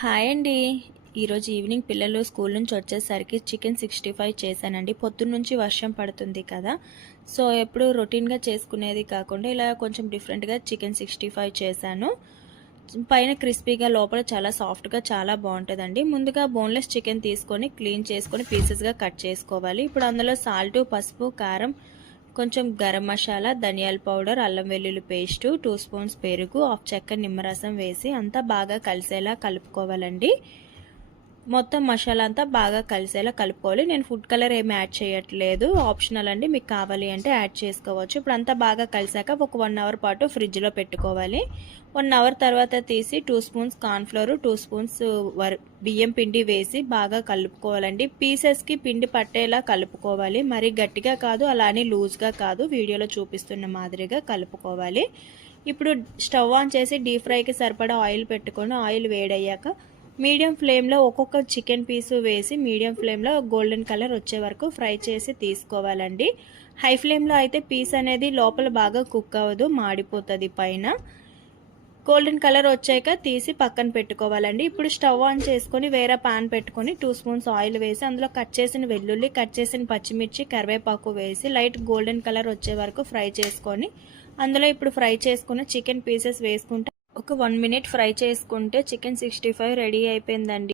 Hi అండి. ఈరోజు evening పిల్లలు స్కూల్ నుంచి వచ్చేసరికి చికెన్ 65 చేశానండి. పొద్దున్నుంచి వర్షం పడుతుంది కదా! సో, ఎప్పుడు రొటీన్‌గా చేసుకునేది కాకుండా ఇలా కొంచెం డిఫరెంట్‌గా చికెన్ 65 చేశాను. పైన క్రిస్పీగా లోపల చాలా సాఫ్ట్‌గా చాలా బావుంటదండి. ముందుగా బోన్‌లెస్ చికెన్ తీసుకొని క్లీన్ చేసుకొని పీసెస్‌గా కట్ చేసుకోవాలి. ఇప్పుడు అందులో సాల్టు, పసుపు, కారం, కొంచెం గరం మసాలా, ధనియాల పౌడర్, అల్లం వెల్లుల్లి పేస్టు, 2 స్పూన్స్ పెరుగు, హాఫ్ చెక్క నిమ్మరసం వేసి అంతా బాగా కలిసేలా కలుపుకోవాలండి. మొత్తం మసాలా అంతా బాగా కలిసేలా కలుపుకోవాలి. నేను ఫుడ్ కలర్ ఏమి యాడ్ చేయట్లేదు, ఆప్షనల్ అండి. మీకు కావాలి అంటే యాడ్ చేసుకోవచ్చు. ఇప్పుడు అంతా బాగా కలిసాక ఒక 1 అవర్ పాటు ఫ్రిడ్జ్లో పెట్టుకోవాలి. 1 అవర్ తర్వాత తీసి 2 స్పూన్స్ కార్న్‌ఫ్లోర్, 2 స్పూన్స్ బియ్యం పిండి వేసి బాగా కలుపుకోవాలండి. పీసెస్కి పిండి పట్టేలా కలుపుకోవాలి. మరీ గట్టిగా కాదు, అలానే లూజ్గా కాదు, వీడియోలో చూపిస్తున్న మాదిరిగా కలుపుకోవాలి. ఇప్పుడు స్టవ్ ఆన్ చేసి డీప్ ఫ్రైకి సరిపడా ఆయిల్ పెట్టుకొని ఆయిల్ వేడయ్యాక మీడియం ఫ్లేమ్లో ఒక్కొక్క చికెన్ పీసు వేసి మీడియం ఫ్లేమ్లో గోల్డెన్ కలర్ వచ్చే వరకు ఫ్రై చేసి తీసుకోవాలండి. హై ఫ్లేమ్లో అయితే పీస్ అనేది లోపల బాగా కుక్ అవ్వదు, మాడిపోతుంది పైన. గోల్డెన్ కలర్ వచ్చాక తీసి పక్కన పెట్టుకోవాలండి. ఇప్పుడు స్టవ్ ఆన్ చేసుకొని వేరే పాన్ పెట్టుకొని 2 స్పూన్స్ ఆయిల్ వేసి అందులో కట్ చేసిన వెల్లుల్లి, కట్ చేసిన పచ్చిమిర్చి, కరివేపాకు వేసి లైట్ గోల్డెన్ కలర్ వచ్చే వరకు ఫ్రై చేసుకొని అందులో ఇప్పుడు ఫ్రై చేసుకున్న చికెన్ పీసెస్ వేసుకుంటే ఒక 1 మినిట్ ఫ్రై చేసుకుంటే చికెన్ 65 రెడీ అయిపోయిందండి.